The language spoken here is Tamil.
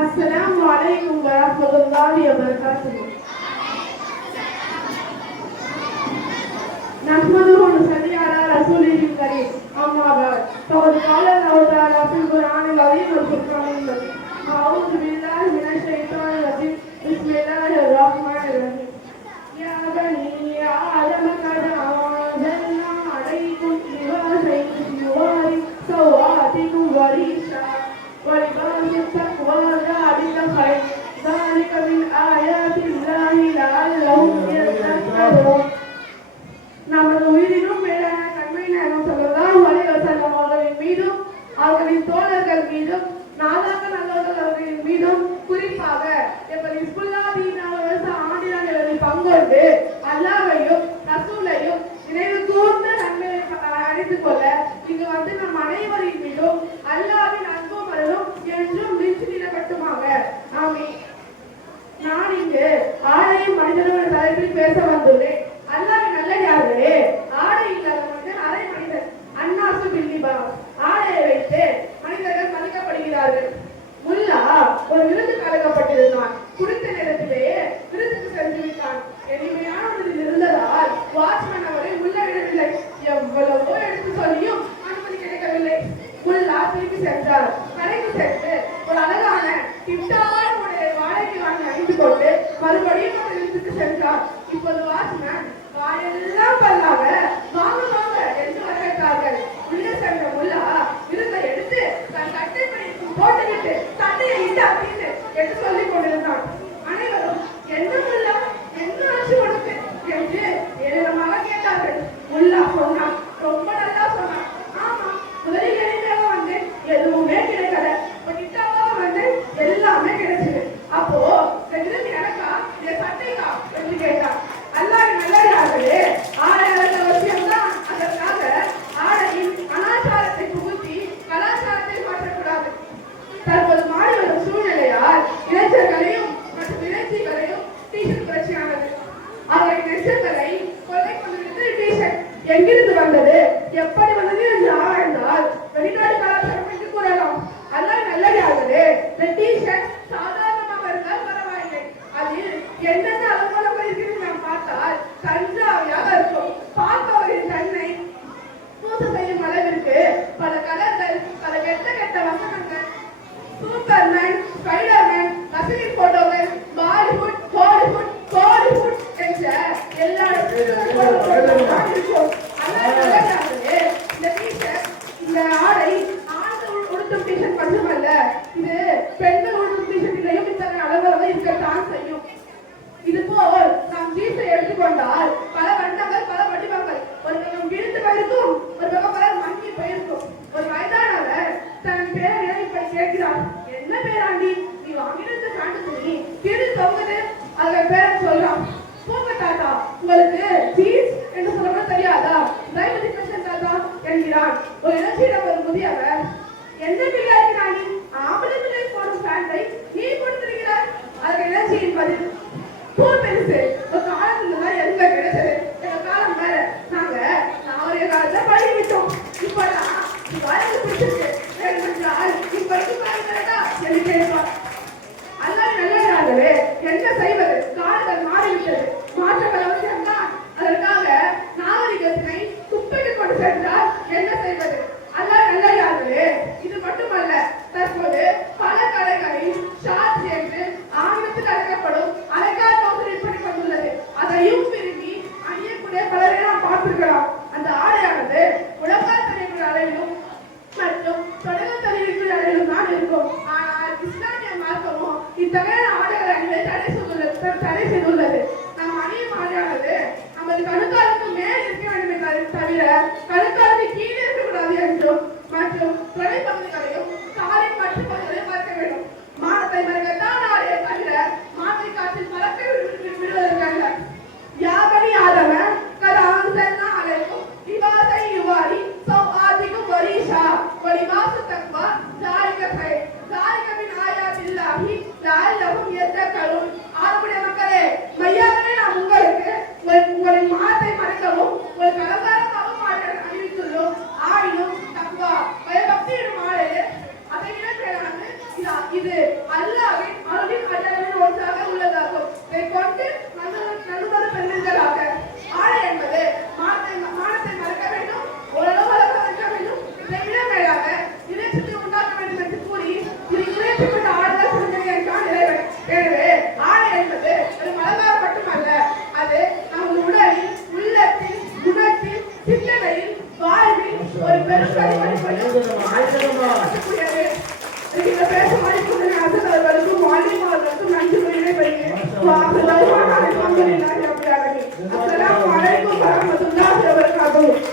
Assalamu alaikum warahmatullahi wabarakatuh. نحمده ونصلي على رسوله الكريم أما بعد فقد قال الله تعالى في القرآن العظيم والفرقان المجيد أعوذ بالله من الشيطان الرجيم بسم الله الرحمن الرحيم يا بني آدم قد أنزلنا عليكم لباسا يواري سوآتكم وريشا ولباس التقوى ذلك خير ذلك من آيات الله لعلهم يتذكرون. நமது உயிரினும் மேலான கண்மை நாயகம் ஸல்லல்லாஹு அலைஹி வஸல்லம் அவர்களின் மீதும் அவர்களின் தோழர்கள் மீதும் நாதாக நல்லவர்கள் அவர்களின் மீதும் குறிப்பாக எங்கள் ஹிஸ்புல்லா தீனாவரச ஆண்டினாளிகளில் பங்கொண்டு அல்லாஹ்வையும் ரசூலையும் நினைவு கூர்ந்த நன்மையை அடைத்துக் கொள்ள இங்கு வந்து நம் அனைவரின் மீதும் அல்லாஹ்வின் அன்பும் அருளும் என்றும் நிலைநிறுத்தட்டுமாக. ஆமீன். நான் இங்கு ஆடையும் மனிதனும் தலைப்பில் பேச வந்துள்ளேன். அல்லாஹ்வின் நல்லடியார்களே, ஆடை இல்லாத மனிதன் அரை மனிதன். அன்னாசு பில்லிபா, ஆடையை வைத்து மனிதர்கள் மதிக்கப்படுகிறார்கள். முல்லா ஒரு விருதுக்கு அழைக்கப்பட்டிருந்தான். குறித்த நேரத்திலேயே விருதுக்கு சென்று விட்டான். எளிமையான விருதில் இருந்ததால் வாட்ச்மேன் அவரை உள்ள விடவில்லை. எவ்வளவோ எடுத்து சொல்லியும் அனுமதி கிடைக்கவில்லை. முல்லா திரும்பி சென்றார். கடைக்கு சென்று ஒரு அழகான கிப்டான உடைய வாடகைக்கு வாங்கி அணிந்து கொண்டு மறுபடியும் அந்த விருதுக்கு சென்றார். இப்போது வாட்ச்மேன் வாயெல்லாம் பல்லாக வாங்க வாங்க என்று வரவேற்றார்கள். உள்ளே சென்ற முல்லா விருதை எடுத்து தன் கட்டை பைக்குள் போட்டுவிட்டு சட்டையை இட்டு அப்படின்னு என்று சொல்லிக் கொண்டிருந்தான். அனைவரும் என்ன முல்லா, என்ன ஆச்சு உனக்கு என்று ஏளனமாக கேட்டார்கள். முல்லா சொன்னான், ரொம்ப நல்லா சொன்னான். ஆமா, முதலில் எளிமையாக வந்து எதுவுமே கிடைக்கல, இப்ப கிட்டாவாக வந்து எல்லாமே கிடைச்சது. அப்போ இந்த விருது எனக்கா இந்த சட்டைக்கா என்று கேட்டான். அல்லாஹ்வின் நல்லடியார்களே, ஆடை அழகு அவசியம்தான். அதற்காக ஆடையின் அனாச்சாரத்தை புகுத்தி கலாச்சாரத்தை மாற்றக்கூடாது. தற்போது மாறி வரும் சூழ்நிலையால் இளைஞர்களையும் மற்றும் இளைஞர்களையும் டிஷர்ட் புரட்சியானது. அவர்களின் நெச்சங்களை கொள்ளை கொண்டிருந்த டிஷர்ட் எங்கிருந்து வந்தது, எப்படி வந்தது என்று ஆராய்ந்தால் வெளிநாடு கலாச்சாரம் என்று கூறலாம். அல்லாஹ்வின் நல்லடியார்களே, இந்த டிஷர்ட் சாதாரணமாக இருந்தால் பரவாயில்லை. அதில் என்னென்ன அலங்கோலங்கள் இருக்கிறது நாம் பார்த்தால் கன்றாவியாக இருக்கும். பார்ப்பவரின் தன்னை பூச செய்யும் அளவிற்கு பல கலர்கள், பல கெட்ட கெட்ட வசனங்கள், சூப்பர்மேன், ஸ்பைடர்மேன், நசிலின் போட்டோகள், பாலிவுட், ஹாலிவுட், பாலிவுட் என்ற எல்லா இருக்கும். இந்த டிஷர்ட், இந்த ஆடை ஆண்கள் உடுத்தும் டிஷர்ட் மட்டுமல்ல, இது பெண்கள் உடுத்தும் டிஷர்ட்டிலையும் இத்தனை அளவாக இருக்கத்தான் செய்யும். இதுபோல் நாம் ஜீன்ஸை எடுத்துக்கொண்டால் பல வண்ணங்கள், பல வடிவங்கள், ஒரு பக்கம் விழுந்து போயிருக்கும், ஒரு பக்கம் பலர் மங்கி போயிருக்கும். ஒரு வயதானவர் தன் பேரை இப்படி கேட்கிறார். என்ன பேராண்டி, நீ வாங்கினது காட்டு துணி கீழே தொங்குது. அதன் பேரை சொல்றான். போங்க தாத்தா, உங்களுக்கு ஜீன்ஸ் என்று சொல்ல தெரியாதா, தயவு டிஸ்கஷன் தாத்தா என்கிறான். ஒரு இலட்சியம் ஒரு முதியவர், என்ன பிள்ளையாக்கி ராணி, ஆம்பளை பிள்ளை போடும் பேண்டை நீ கொடுத்திருக்கிறார். அதற்கு இலட்சியின் பதில், பூ பெருசு, ஒரு காலத்துல எங்க கிடைச்சது, எங்க காலம் வேற, நாங்க நாவரைய காலத்துல பழகி விட்டோம். இப்பெல்லாம் வயது பிடிச்சிருக்கு என்றால் இப்படிக்கு பாருங்கடா என்று கேட்பார். அல்லாஹ் நல்லதாகவே என்ன செய்வது, காலங்கள் மாறிவிட்டது, மாற்றங்கள் அவசியம்தான். அதற்காக நாகரிகத்தினை குப்பைக்கு கொண்டு சென்றால் என்ன செய்வது? அல்லாஹ் நல்லதாகவே இது மட்டுமல்ல, தற்போது பல கடைகளில் ஷார்ட்ஸ் என்று ஆங்கிலத்தில் அழைக்கப்படும் அலைக்கால் கவுசர் விற்பனை கொண்டுள்ளது. அதையும் விரும்பி அணியக்கூடிய பலரை நாம் பார்த்திருக்கலாம். அந்த ஆடையானது உலகால் தெரிவிக்கிற அளவிலும் மற்றும் தொடங்க தெரிவிக்கிற அளவிலும் தான் இருக்கும். ஆனால் இஸ்லாமிய மார்க்கமும் இத்தகைய ஆடைகள் அணிவை தடை செய்துள்ளது. நாம் அணியும் ஆடையானது நமது கணுக்காலுக்கு மேல் இருக்க வேண்டும் தவிர கணுக்காலுக்கு கீழே இருக்கக்கூடாது என்றும் மற்றும் தொலைப்பகுதிகளையும் காலின் மற்ற பகுதிகளையும் பெரும் களிமண் கொண்டு பயங்கரமா பயங்கரமா கூடிய